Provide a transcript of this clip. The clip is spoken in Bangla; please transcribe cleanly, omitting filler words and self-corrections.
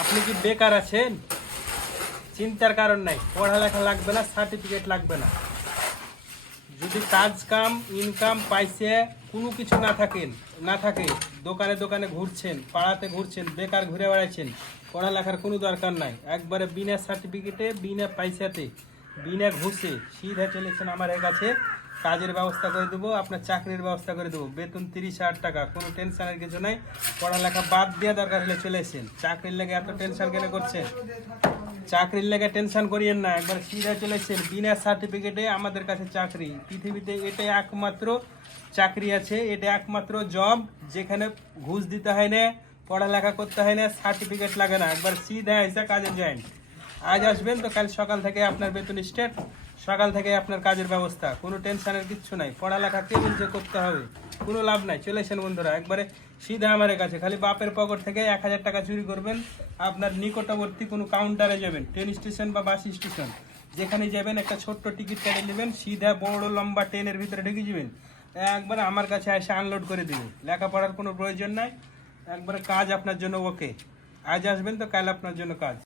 আপনি কি বেকার আছেন? চিন্তার কারণ নাই, পড়ালেখা লাগবে না, সার্টিফিকেট লাগবে না। যদি কাজ কাম ইনকাম পাইছে কোনো কিছু না থাকে, দোকানে দোকানে ঘুরছেন, পাড়াতে ঘুরছেন, বেকার ঘুরে বেড়াচ্ছেন, পড়ালেখার কোনো দরকার নাই। একবারে বিনা সার্টিফিকেটে, বিনা পয়সাতে, বিনা ঘুষে সিধা চলেছেন আমার কাছে। কাজের ব্যবস্থা করে দেবো, আপনার চাকরির ব্যবস্থা করে দেবো। বেতন 30,000 টাকা, কোনো টেনশনের কিছু নাই। পড়ালেখা বাদ দিয়ে দরকার হলে চলে এসেন। চাকরির লেগে এত টেনশন কেন করছেন? চাকরির লেগে টেনশন করিয়েন না, একবার সিধা চলেছেন। বিনা সার্টিফিকেটে আমাদের কাছে চাকরি। পৃথিবীতে এটাই একমাত্র চাকরি আছে, এটা একমাত্র জব যেখানে ঘুষ দিতে হয় না, পড়ালেখা করতে হয় না, সার্টিফিকেট লাগে না। একবার সিধা এসে কাজে জয়েন। আজ আসবেন তো কাল সকাল থেকে আপনার বেতন স্টার্ট, সকাল থেকে আপনার কাজের ব্যবস্থা। কোনো টেনশনের কিচ্ছু নাই। পড়ালেখা কে বলছে করতে হবে? কোনো লাভ নাই। চলে এসেন বন্ধুরা, একবারে সিধা আমার কাছে। খালি বাপের পকেট থেকে 1,000 টাকা চুরি করবেন, আপনার নিকটবর্তী কোনো কাউন্টারে যাবেন, ট্রেন স্টেশন বা বাস স্টেশন, যেখানে যাবেন একটা ছোট্ট টিকিট কেটে নেবেন, সিধা বড় লম্বা ট্রেনের ভিতরে ঢুকে যাবেন। একবারে আমার কাছে এসে আনলোড করে দেবে। লেখাপড়ার কোনো প্রয়োজন নাই, একবারে কাজ আপনার জন্য ওকে। আজ আসবেন তো কাল আপনার জন্য কাজ।